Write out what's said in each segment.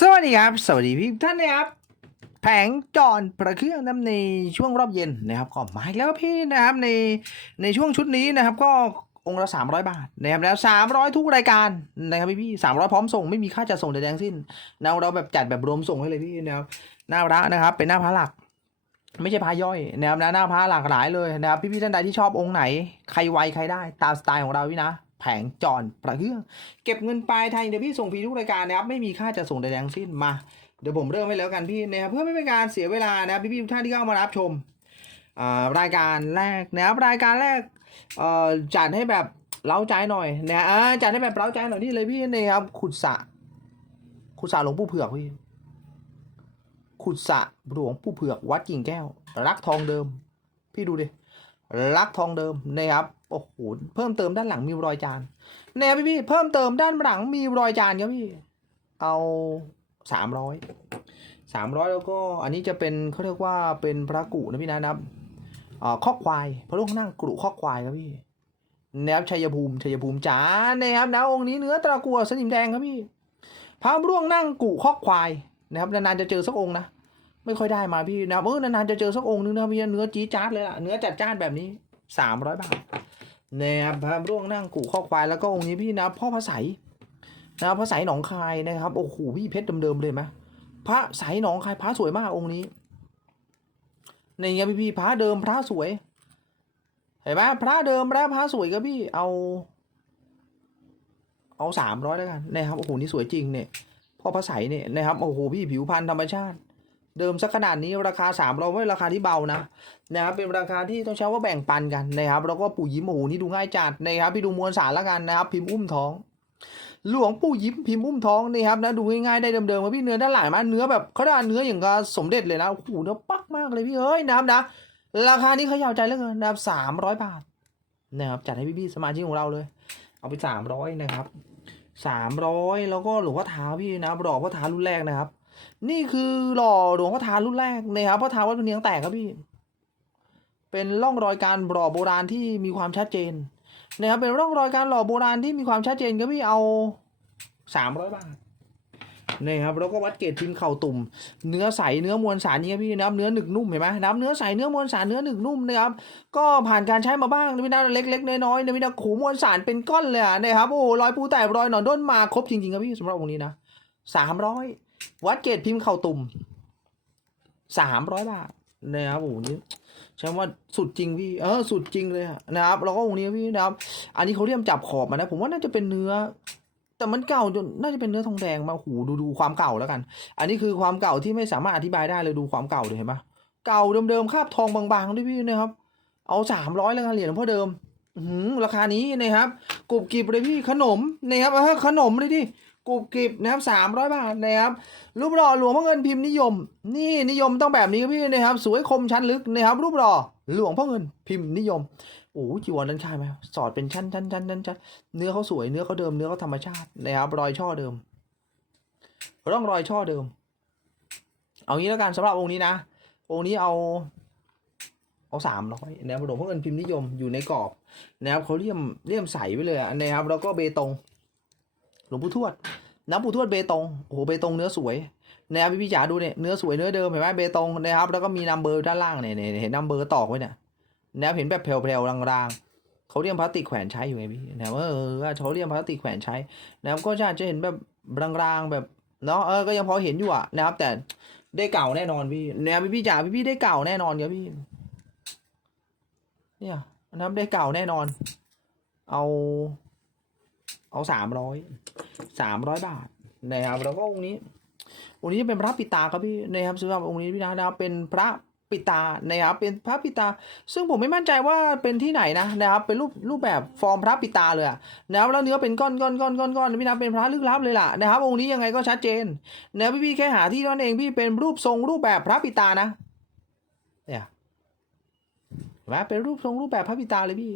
สวัสดีครับ สวัสดีพี่ท่านนะครับ แผงจอนประเครื่องน้ำในช่วงรอบเย็นนะครับก็มาแล้วพี่นะครับในในช่วงชุดนี้นะครับ ก็องค์ละ300 บาทนะครับแล้ว 300 ทุกรายการนะครับพี่พี่300พร้อมส่งไม่มีค่าจัดส่งใดๆทั้งสิ้นเราเราแบบจัดแบบรวมส่งให้เลยพี่นะครับหน้าพระนะครับ เป็นหน้าพระหลัก ไม่ใช่พระย่อยนะครับนะหน้าพระหลากหลายเลยนะครับพี่พี่ท่านใดที่ชอบองค์ไหน ใครไวใครได้ตามสไตล์ของเราพี่นะ แผงจอนประเครื่องเก็บเงินปลายทางเดี๋ยวพี่ส่งฟรีทุกรายการนะครับไม่มีค่าจะส่งใดๆทั้งสิ้นมาเดี๋ยวผมเริ่มให้แล้วกันพี่นะครับเพื่อไม่เป็นการเสียเวลานะครับพี่ๆทุกท่านที่เข้ามารับชมรายการแรกนะครับรายการแรกจัดให้แบบเล้าใจหน่อยนะจัดให้แบบเล้าใจหน่อยนี่เลยพี่นะครับขุดสะขุดสะหลวงปู่เผือกพี่ขุดสะหลวงปู่เผือกวัดกิ่งแก้ว รักทองเดิม พี่ดูดิรักทองเดิมนะครับ โอ้โหเพิ่มเติมด้านหลังมีรอยจานแนวพี่พี่เพิ่มเติมด้านหลังมีรอยจานครับพี่เอาสามร้อยสามร้อยแล้วก็อันนี้จะเป็นเขาเรียกว่าเป็นพระกุนะพี่นะนะครับอ่อข้อควายพระลูกนั่งกรุข้อควายครับพี่แนวชัยภูมิชัยภูมิจ๋านะครับนะองค์นี้เนื้อตะกัวสนิมแดงครับพี่พระร่วงนั่งกุข้อควายนะครับนานๆจะเจอสักองค์นะไม่ค่อยได้มาพี่นะเออนานๆจะเจอสักองค์นึงนะพี่เนื้อจี๊ดจ๊าดเลยล่ะเนื้อจัดจ้านแบบนี้สามร้อยบาท นะครับพระร่วงนั่งกู่ข้อควายแล้วก็องค์นี้พี่นะพ่อพระใสนะพระใสหนองคายนะครับโอ้โหพี่เพชรเดิมๆเลยไหมพระใสหนองคายพระสวยมากองค์นี้ในเงี้ยพี่พี่พระเดิมพระสวย เห็นไหมพระเดิมแล้วพระสวยก็พี่เอา เอาสามร้อยแล้วกันนะครับโอ้โหนี่สวยจริงเนี่ยพ่อพระใสเนี่ยนะครับโอ้โหพี่ผิวพรรณธรรมชาติ เดิมสักขนาดนี้ราคาสามเราไม่ราคาที่เบานะนะครับเป็นราคาที่ต้องใช้ว่าแบ่งปันกันนะครับแล้วก็ปู่ยิ้มโอ้โหนี่ดูง่ายจัดนะครับพี่ดูมวลสารล้วกันนะครับ พิมพ์อุ้มท้อง หลวงปู่ยิ้มพิมพ์อุ้มท้องนี่ครับนะดูง่ายๆได้เดิมๆว่าพี่เนื้อด้านหลังมาเนื้อแบบเขาได้เนื้ออย่างกับสมเด็จเลยนะโอ้โหเนื้อปักมากเลยพี่เอ้ยนะครับนะราคานี้เขายาวใจเหลือเกินนะครับสามร้อยบาทนะครับจัดให้พี่ๆสมาชิกของเราเลย เอาไปสามร้อยนะครับสามร้อยแล้วก็หลวงพ่อท้าพี่นะหล่อพ่อท้ารุ่นแรกนะครับ นี่คือหล่อหลวงพ่อทารุ่นแรกนะครับพ่อทาวัดพะเนียงแตกครับพี่ เป็นร่องรอยการหล่อโบราณที่มีความชัดเจนนะครับเป็นร่องรอยการหล่อโบราณที่มีความชัดเจนก็พี่เอาสามร้อยบาทนะครับแล้วก็วัดเกรดพิมพ์เข่าตุ่ม เนื้อใสเนื้อมวลสารนี่ครับพี่นะครับเนื้อหนึกนุ่มเห็นไหมนะครับเนื้อใสเนื้อมวลสารเนื้อหนึกนุ่มนะครับก็ผ่านการใช้มาบ้างนะพี่นะเล็กๆน้อยๆนะพี่นะขูมวลสารเป็นก้อนเลยอะนะครับโอ้รอยปูแตกรอยหนอนด้นมาครบจริงๆครับพี่สำหรับองค์นี้นะสามร้อย วัดเกรดพิมพ์เข่าตุ่มสามร้อยบาทนะครับโอ้โหนี่ใช่ว่าสุดจริงพี่เออสุดจริงเลยนะครับแล้วก็องค์นี้พี่นะครับ อันนี้เขาเรียกจับขอบมานะ ผมว่าน่าจะเป็นเนื้อ แต่มันเก่าจนน่าจะเป็นเนื้อทองแดงมาหูดูดูความเก่าแล้วกัน อันนี้คือความเก่าที่ไม่สามารถอธิบายได้เลยดูความเก่าเลยเห็นปะเก่าเดิมๆคาบทองบางๆด้วยพี่นะครับ เอาสามร้อยแล้วกันเหรียญหลวงพ่อเดิมหือราคานี้นะครับกรุบกริบเลยพี่ขนมนะครับเออขนมเลยดิ กรุบกริบนะครับสามร้อยบาทนะครับรูปหล่อหลวงพ่อเงินพิมพ์นิยม นี่นิยมต้องแบบนี้ครับพี่นะครับ สวยคมชั้นลึกนะครับ รูปหล่อหลวงพ่อเงินพิมพ์นิยมโอ้จีวรนั้นใช่ไหมสอดเป็นชั้นชั้นชั้นชั้นชั้นเนื้อเขาสวยเนื้อเขาเดิมเนื้อเขาธรรมชาตินะครับรอยช่อเดิม ร่องรอยช่อเดิม เอางี้แล้วกันสำหรับองค์นี้นะองค์นี้เอาเอาสามร้อยนะครับหลวงพ่อเงินพิมพ์นิยมอยู่ในกรอบนะครับเขาเลี่ยมเลี่ยมใสไปเลยนะครับแล้วก็เบตงหลวงปู่ทวด น้ำปูทวดเบตงโอ้โหเบตงเนื้อสวยนะครับพี่พี่จ๋าดูเนี่ยเนื้อสวยเนื้อเดิมเห็นไหมเบตงนะครับแล้วก็มีนัมเบอร์ด้านล่างเนี่ยเนี่ยเห็นนัมเบอร์ตอกไว้เนี่ยนะครับเห็นแบบแผ่วๆรางๆเขาเรียกพลาสติกแขวนใช้อยู่ไงพี่นะครับเออเขาเรียกพลาสติกแขวนใช้นะครับก็จะจะเห็นแบบรางๆแบบเนาะเออก็ยังพอเห็นอยู่อะนะครับ แต่ได้เก่าแน่นอนพี่นะครับพี่พี่จ๋าพี่พี่ได้เก่าแน่นอนครับพี่ เนี่ยนะครับได้เก่าแน่นอน เอา เอาสามร้อย สามร้อยบาทนะครับแล้วก็องค์นี้ องค์นี้เป็นพระปิตาครับพี่นะครับสำหรับองค์นี้พี่นะครับเป็นพระปิตานะครับเป็นพระปิตา ซึ่งผมไม่มั่นใจว่าเป็นที่ไหนนะนะครับเป็นรูปรูปแบบฟอร์มพระปิตาเลยนะครับแล้วเนื้อเป็นก้อนก้อนก้อนก้อนก้อนพี่นะเป็นพระลึกลับเลยล่ะนะครับองค์นี้ยังไงก็ชัดเจนนะพี่พี่แค่หาที่นั่นเองพี่เป็นรูปทรงรูปแบบพระปิตานะเนี่ยเห็นไหมเป็นรูปทรงรูปแบบพระปิตาเลยพี่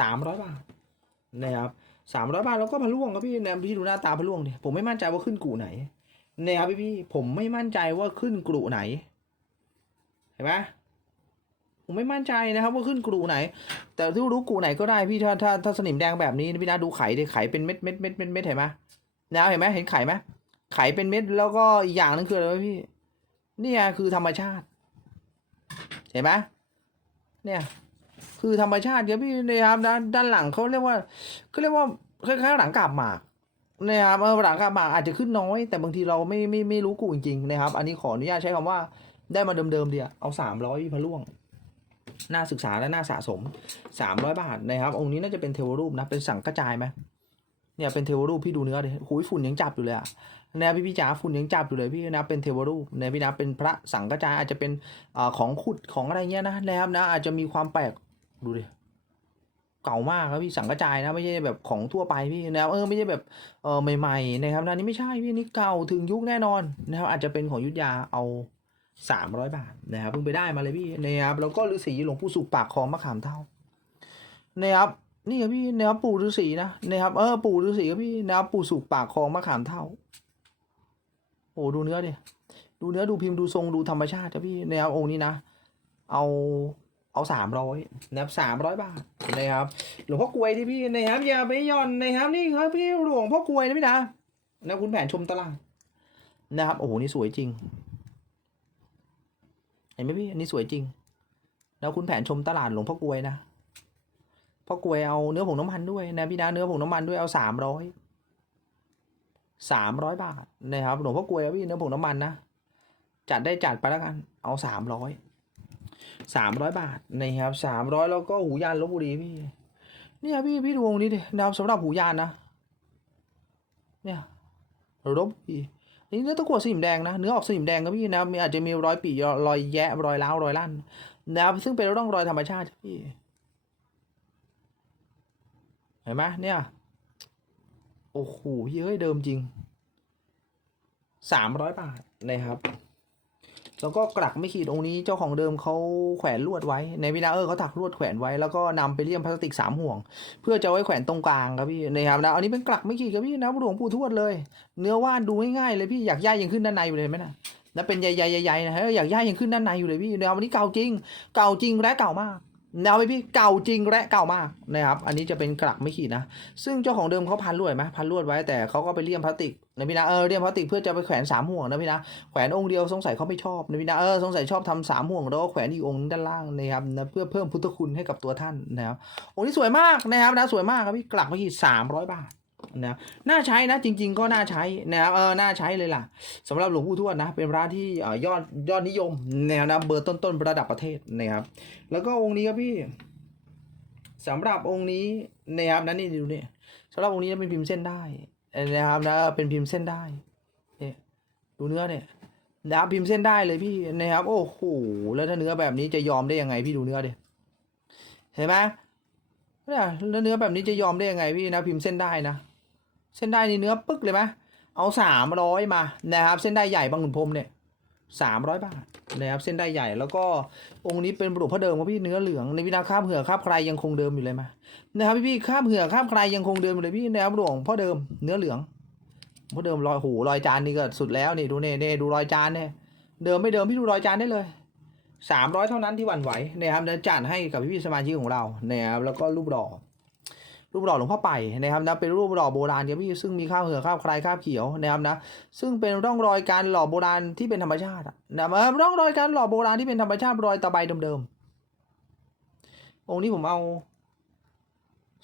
สามร้อยบาทนะครับ สามร้อยบาทแล้วก็พะล่วงครับพี่เนี่ยพี่ดูหน้าตาพะล่วงดิผมไม่มั่นใจว่าขึ้นกูไหนเนี่ยครับพี่พี่ผมไม่มั่นใจว่าขึ้นกรุไหนเห็นไหมผมไม่มั่นใจนะครับ ว่าขึ้นกรุไหน แต่ที่รู้กรุไหนก็ได้พี่ถ้าถ้าถ้าสนิมแดงแบบนี้พี่นะดูไข่ดิไข่เป็นเม็ดเม็ดเม็ดเม็ดเม็ดเห็นไหมนะเห็นไหมเห็นไข่ไหมไข่เป็นเม็ดแล้วก็อีกอย่างหนึงคืออะไรพี่ เนี่ยคือธรรมชาติ เห็นไหมเนี่ย คือธรรมชาติครับพี่นะครับด้านด้านหลังเขาเรียกว่าเขาเรียกว่าคล้ายๆหลังกาบหมากนะครับเออหลังกาบหมากอาจจะขึ้นน้อย แต่บางทีเราไม่ไม่ไม่รู้กูจริงๆนะครับ อันนี้ขออนุญาตใช้คำว่าได้มาเดิมๆเดียวเอาสามร้อยพะล่วงน่าศึกษาและน่าสะสมสามร้อยบาทนะครับ องค์นี้น่าจะเป็นเทวรูปนะเป็นสังกระจายไหมเนี่ยเป็นเทวรูปพี่ดูเนื้อดิหุยฝุ่นยังจับอยู่เลยอะนะพี่พี่จ๋าฝุ่นยังจับอยู่เลยพี่นะเป็นเทวรูปนะพี่นะเป็นพระสังกระจายอาจจะเป็นอ่าของขุดของอะไรเงี้ยนะนะครับนะอาจจะมีความแปลก ดูดิเก่ามากครับพี่สังกระจายนะไม่ใช่แบบของทั่วไปพี่นะเออไม่ใช่แบบเออใหม่ๆนะครับนะนี่ไม่ใช่พี่นี่เก่าถึงยุคแน่นอนนะครับอาจจะเป็นของยุทธยาเอาสามร้อยบาทนะครับเพิ่งไปได้มาเลยพี่นะครับแล้วก็ฤาษีหลวงปู่สุขปากคลองมะขามเท่านะครับนี่ครับพี่นะครับปู่ฤาษีนะนะครับเออปู่ฤาษีครับพี่นะครับปู่สุขปากคลองมะขามเท่าโอ้ดูเนื้อดิดูเนื้อดูพิมพ์ดูทรงดูธรรมชาติครับพี่นะครับองค์นี้นะ เอา เอาสามร้อยนะครับสามร้อยบาทนะครับหลวงพ่อกลวยที่พี่นะครับอย่าไปย่อนนะครับนี่ครับพี่หลวงพ่อกลวยนะพี่นะนะคุณแผนชมตลาดนะครับโอ้โหนี่สวยจริงเห็นไหมพี่อันนี้สวยจริงแล้วคุณแผนชมตลาดหลวงพ่อกลวยนะพ่อกลวยเอาเนื้อผงน้ำมันด้วยนะพี่นะเนื้อผงน้ำมันด้วยเอาสามร้อยสามร้อยบาทนะครับหลวงพ่อกลวยพี่เนื้อผงน้ำมันนะจัดได้จัดไปแล้วกันเอาสามร้อย สามร้อยบาทนะครับสามร้อยแล้วก็หูยานลบบุรีพี่ เนี่ยพี่พี่ดูวงนี้ดินะครับสำหรับหูยานนะ เนี่ยลบบุรีนี่เนื้อตะกั่วสนิมแดงนะ เนื้อออกสนิมแดงครับพี่นะมีอาจจะมีรอยปี่รอยแยะรอยร้าวรอยลั่นนะครับซึ่งเป็นร่องรอยธรรมชาติพี่ เห็นไหมเนี่ย โอ้โหพี่เอ้ยเดิมจริงสามร้อยบาทนะครับ แล้วก็กลักไม่ขีดองค์นี้เจ้าของเดิมเขาแขวนลวดไว้ ในวินาเออร์เขาถักลวดแขวนไว้ แล้วก็นำไปเลี่ยมพลาสติกสามห่วง เพื่อจะไว้แขวนตรงกลางครับพี่นะครับนะอันนี้เป็นกลักไม่ขีดครับพี่นะหลวงปู่ทวดเลย เนื้อว่านดูง่ายๆเลยพี่อยากย่ายยังขึ้นด้านในอยู่เลยไหมนะแล้วเป็นใหญ่ๆๆนะฮะอยากย่ายยังขึ้นด้านในอยู่เลยพี่แนววันนี้เก่าจริง เก่าจริงและเก่ามาก นวไปพี่เก่าจริงและเก่ามากนะครับอันนี้จะเป็นกลักไม่ขีดนะ ซึ่งเจ้าของเดิมเขาพันลวดไหมพันลวดไว้แต่เขาก็ไปเลี่ยมพลาสติกนะพี่นะเออเลี่ยมพลาสติกเพื่อจะไปแขวนสามห่วงนะพี่นะแขวนองค์เดียวสงสัยเขาไม่ชอบนะพี่นะเออสงสัยชอบทำสามห่วงแล้วก็แขวนอีกองค์ด้านล่างนะครับนะเพื่อเพิ่มพุทธคุณให้กับตัวท่านนะครับองค์นี้สวยมากนะครับนะสวยมากครับพี่กลักไม่ขีดสามร้อยบาท นะน่าใช้นะจริง ๆ ก็น่าใช้นะครับเออน่าใช้เลยล่ะสำหรับหลวงปู่ทวดนะเป็นพระที่อยอดยอดนิยมแนวนะเบอร์ต้นๆระดับประเทศนะครับ แล้วก็องค์นี้ครับพี่สำหรับองค์นี้นะครับนั่นนี่ดูนี่สำหรับองค์นี้เป็นพิมพ์เส้นได้นะครับนะเป็นพิมพ์เส้นได้เนี่ยดูเนื้อเนี่ยนะครับพิมพ์เส้นได้เลยพี่นะครับ โอ้โหแล้วถ้าเนื้อแบบนี้จะยอมได้ยังไงพี่ดูเนื้อดิเห็นไหมเนี่ยแล้วเนื้อแบบนี้จะยอมได้ยังไงพี่นะ พิมพ์เส้นได้นะ เส้นได้ในเนื้อปึ๊กเลยไหมเอาสามร้อยมานะครับ เส้นได้ใหญ่บางขุนพรมเนี่ยสามร้อยบาทนะครับเส้นได้ใหญ่แล้วก็องค์นี้เป็นบุรุษพระเดิมครับพี่เนื้อเหลืองในวินาคาบเหือคาบใครยังคงเดิมอยู่เลยไหมนะครับพี่พี่คาบเหือคาบใครยังคงเดิมอยู่เลยพี่นะครับหลวงพ่อเดิมเนื้อเหลืองพ่อเดิมรอยหูรอยจานนี่ก็สุดแล้วนี่ดูเน่เน่ดูรอยจานเนี่ยเดิมไม่เดิมพี่ดูรอยจานได้เลยสามร้อยเท่านั้นที่หวั่นไหวนะครับเดี๋ยวจัดให้กับพี่พี่สมาชิกของเรานะครับแล้วก็รูปดอ รูปหล่อหลวงพ่อไปนะครับนะเป็นรูปหล่อโบราณครับพี่ซึ่งมีข้าวเหือข้าวคลายข้าวเขียวนะครับนะซึ่งเป็นร่องรอยการหล่อโบราณที่เป็นธรรมชาตินะครับเอ่อร่องรอยการหล่อโบราณที่เป็นธรรมชาติรอยตะไบเดิมๆองค์นี้ผมเอา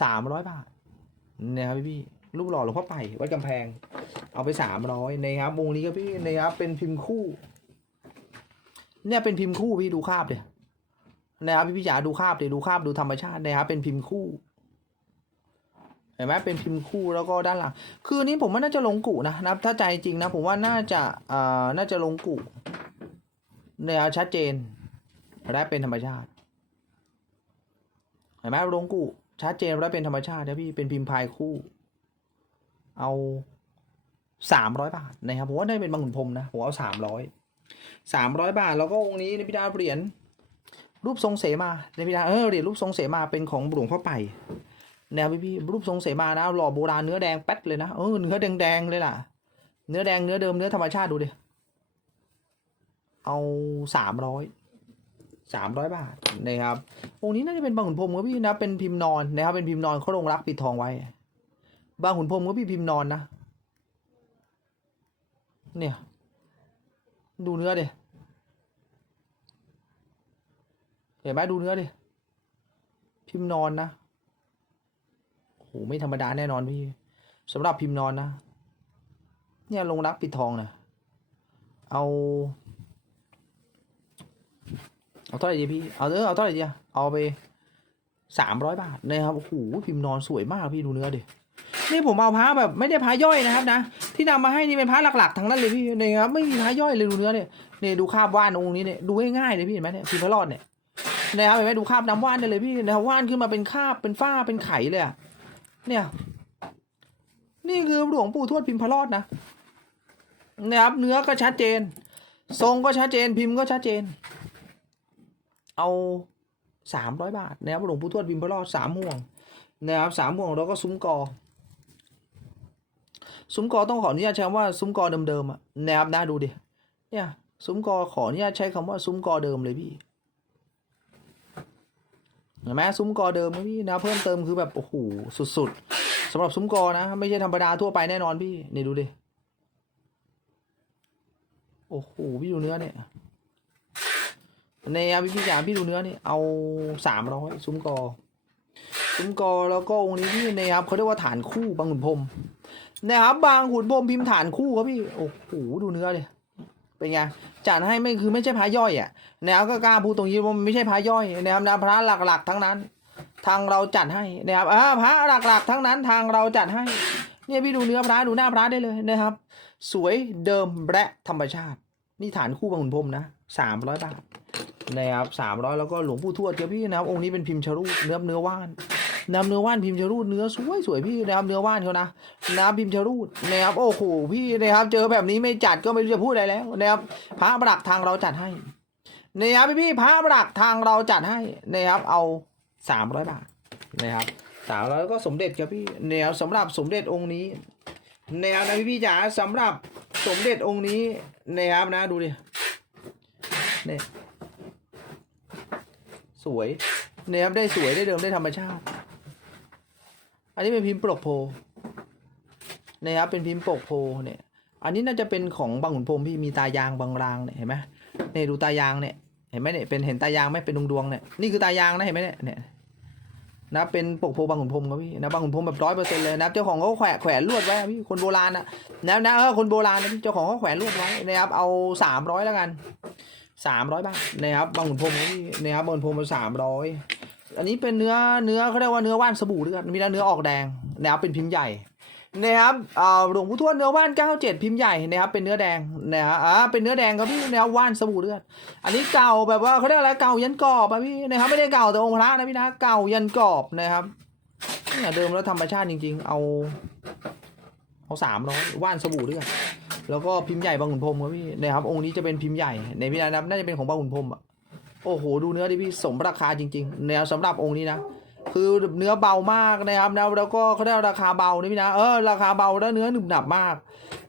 สามร้อยบาทนะครับพี่รูปหล่อหลวงพ่อไปวัดกำแพง เอาไปสามร้อยนะครับองค์นี้ครับพี่นะครับเป็นพิมพ์คู่ เนี่ยเป็นพิมพ์คู่พี่ดูคาบเดียนะครับพี่พี่จ๋าดูคาบเดียดูคาบดูธรรมชาตินะครับเป็นพิมพ์คู่ เห็นไหมเป็นพิมพ์คู่แล้วก็ด้านหลัง คือนี้ผมว่าน่าจะลงกุนะนะถ้าใจจริงนะ ผมว่าน่าจะเอ่อน่าจะลงกุเนี่ยชัดเจน และเป็นธรรมชาติเห็นไหมลงกุชัดเจนและเป็นธรรมชาตินะพี่เป็นพิมพ์พายคู่ เอาสามร้อยบาทนะครับผมว่าได้เป็นบางขุนพรมนะผมเอาสามร้อยสามร้อยบาทแล้วก็องค์นี้ในพิดาเหรียญรูปทรงเสมาในพิดาเออเหรียญรูปทรงเสมาเป็นของหลวงพ่อไป แนวพี่พี่รูปทรงเสมานะหล่อโบราณเนื้อแดงแป๊ดเลยนะเออเนื้อแดงแดงๆเลยล่ะ เนื้อแดงเนื้อเดิมเนื้อธรรมชาติดูดิเอาสามร้อยสามร้อยบาทนะครับองค์นี้น่าจะเป็นบางขุนพรมครับพี่นะเป็นพิมพ์นอนนะครับเป็นพิมพ์นอนเขาลงรักปิดทองไว้ บางขุนพรมก็พี่พิมพ์นอนนะ เนี่ย ดูเนื้อดิเห็นไหมดูเนื้อดิพิมพ์นอนนะ หไม่ธรรมดาแน่นอนพี่สำหรับพิมพ์นอนนะ เนี่ยลงรักปิดทองนะเอา เอาเท่าไหร่ดีพี่ เอาเออเอาเท่าไหร่ดีอะเอาไปสามร้อยบาทนะครับโอ้โหพิมพ์นอนสวยมากพี่ดูเนื้อดินี่ผมเอาพระแบบไม่ได้พระย่อยนะครับนะที่นำมาให้นี่เป็นพระหลักๆทั้งนั้นเลยพี่นี่ยครับไม่มีพระย่อยเลยดูเนื้อเนี่ยเนี่ยดูคาบว่านองค์นี้เนี่ยดูง่ายๆเลยพี่เห็นไหมเนี่ยพิมพ์พระรอดเนี่ยนะครับเห็นไหมดูคาบน้ำว่านได้เลยพี่นะครับว่านขึ้นมาเป็นคาบเป็นฝ้าเป็นไข่เลยอะ เนี่ย นี่คือหลวงปู่ทวดพิมพ์พระรอดนะนะครับเนื้อก็ชัดเจน ทรงก็ชัดเจนพิมพ์ก็ชัดเจน เอาสามร้อยบาทนะครับหลวงปู่ทวดพิมพ์พระรอดสามห่วงนะครับสามห่วงแล้วก็ซุ้มกอซุ้มกอต้องขออนุญาตใช้คำว่าซุ้มกอเดิมๆอะนะครับน่าดูดิเนี่ยซุ้มกอขออนุญาตใช้คำว่าซุ้มกอเดิมเลยพี่ เห็นไหมซุ้มกอเดิมนะพี่นะเพิ่มเติมคือแบบโอ้โหสุดๆสำหรับซุ้มกอนะ ไม่ใช่ธรรมดาทั่วไปแน่นอนพี่นี่ดูดิโอ้โหพี่ดูเนื้อเนี่ยในอาพี่พี่จ๋าพี่ดูเนื้อนี่เอาสามร้อยซุ้มกอซุ้มกอแล้วก็องค์นี้พี่นะครับเขาเรียกว่าฐานคู่บางขุนพรมนะครับบางขุนพรมพิมพ์ฐานคู่ครับพี่โอ้โหดูเนื้อเลย เป็นไงจัดให้ไม่คือไม่ใช่พระย่อยอะนะครับก็กล้าพูดตรงนี้ว่ามันไม่ใช่พระย่อยนะครับนะพระหลักๆ ทั้งนั้น ทางเราจัดให้นะครับอ่าพระหลักๆ ทั้งนั้นทางเราจัดให้ เนี่ยพี่ดูเนื้อพระดูหน้าพระได้เลยนะครับ สวยเดิมและธรรมชาติ นี่ฐานคู่บางขุนพรมนะสามร้อยบาทนะครับสามร้อยแล้วก็หลวงปู่ทวดครับพี่นะครับองค์นี้เป็นพิมพ์ชรูปเนื้อเนื้อว่าน นำเนื้อว่านพิมพ์ชรูดเนื้อสวยสวยพี่นะครับเนื้อว่านเขานะน้ำพิมพ์ชรูดนะครับโอ้โหพี่นะครับเจอแบบนี้ไม่จัดก็ไม่รู้จะพูดอะไรแล้วนะครับพระประดักทางเราจัดให้นะครับพี่พี่พระประดักทางเราจัดให้นะครับเอาสามร้อยบาทนะครับสามร้อยแล้วก็สมเด็จครับพี่แนวสำหรับสมเด็จองค์นี้แนวนะพี่พี่จ๋าสำหรับสมเด็จองค์นี้นะครับนะดูดิเนี่ยสวยนะครับได้สวยได้เดิมได้ธรรมชาติ อันนี้เป็นพิมพ์ปลกโพนะครับเป็นพิมพ์ปกโพเนี่ย อันนี้น่าจะเป็นของบางขุนพรมพี่มีตายางบางรางเนี่ยเห็นไหมเนี่ยดูตายางเนี่ยเห็นไหมเนี่ยเป็นเห็นตายางไหมเป็นดวงดวงเนี่ยนี่คือตายางนะเห็นไหมเนี่ยเนี่ยนะเป็นปกโพบางขุนพรมครับพี่นะบางขุนพรมแบบร้อยเปอร์เซ็นต์เลยนะเจ้าของเขาแขวนแขวนลวดไว้พี่คนโบราณนะนะนะเออคนโบราณนะพี่เจ้าของเขาแขวนลวดไว้นะครับเอาสามร้อยแล้วกันสามร้อยบาทนะครับบางขุนพรมครับพี่นะครับบางขุนพรมมาสามร้อย อันนี้เป็นเนื้อเนื้อเขาเรียกว่าเนื้อว่านสบู่ด้วยกันมีเนื้อออกแดงนะครับเป็นพิมพ์ใหญ่นะครับอ่าหลวงปู่ทวดเนื้อว่าน 97 พิมพ์ใหญ่นะครับเป็นเนื้อแดงนะฮะอ่าเป็นเนื้อแดงครับพี่แนวว่านสบู่เลือด อันนี้เก่าแบบว่าเขาเรียกอะไรเก่ายันกรอบอะพี่นะครับไม่ได้เก่าแต่องค์พระนะพี่นะเก่ายันกรอบนะครับเนี่ยเดิมแล้วธรรมชาติจริง ๆ เอาเอาสามร้อยว่านสบู่เลือดแล้วก็พิมพ์ใหญ่บางขุนพรมครับพี่นะครับองค์นี้จะเป็นพิมพ์ใหญ่ในพี่นะครับน่าจะเป็นของบางขุนพรมอะ โอ้โห ดูเนื้อดิพี่สมราคาจริงๆแนวสำหรับองค์นี้นะ คือเนื้อเบามากนะครับนะแล้วก็เขาได้ราคาเบานะพี่นะ เออ ราคาเบาแล้วเนื้อหนึบหนับมาก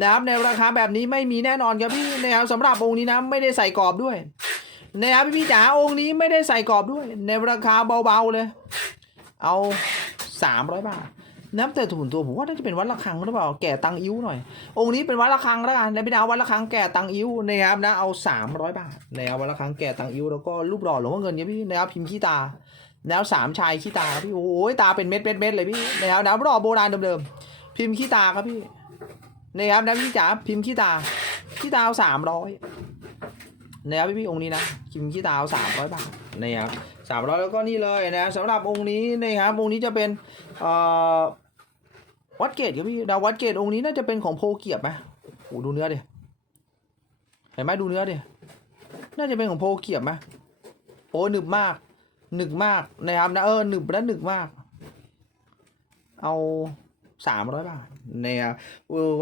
นะครับในราคาแบบนี้ไม่มีแน่นอนครับพี่นะครับสำหรับองค์นี้นะไม่ได้ใส่กรอบด้วยนะครับพี่จ๋าองค์นี้ไม่ได้ใส่กรอบด้วย ในราคาเบาๆเลย เอาสามร้อยบาท นับแต่ถุนตัวผมว่าน่าจะเป็นวัดระฆังหรือเปล่าแก่ตังอิ้วหน่อย องค์นี้เป็นวัดระฆังแล้วกันในพี่ดาววัดระฆังแก่ตังอิ้วนะครับนะเอาสามร้อยบาทนะครับวัดระฆังแก่ตังอิ้วแล้วก็รูปหล่อหลวงพ่อเงินเนี่ยพี่นะครับพิมพ์ขี้ตาแล้วสามชายขี้ตาพี่โอ้ยตาเป็นเม็ดเม็ดเม็ดเลยพี่นะครับนะรอโบราณเดิมๆพิมพ์ขี้ตาครับพี่นะครับนะพี่จ๋าพิมพ์ขี้ตาขี้ตาเอาสามร้อยนะครับพี่พี่องค์นี้นะพิมพ์ขี้ตาเอาสามร้อยบาทนะครับ สามร้อยแล้วก็นี่เลยนะสำหรับองค์นี้นะครับองค์นี้จะเป็นวัดเกตครับพี่ดาววัดเกตองค์นี้น่าจะเป็นของโพเกียบไหมโอ้ดูเนื้อดิเห็นไหมดูเนื้อดิน่าจะเป็นของโพเกียบไหมโอ้หนึบมากหนึบมากนะครับนะเออหนึบและหนึบมาก เอา สามร้อยบาทเนี่ย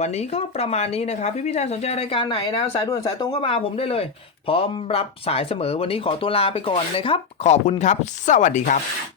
วันนี้ก็ประมาณนี้นะครับ พี่พี่ท่านสนใจรายการไหนนะ สายด่วนสายตรงก็มาผมได้เลย พร้อมรับสายเสมอวันนี้ขอตัวลาไปก่อนนะครับ ขอบคุณครับ สวัสดีครับ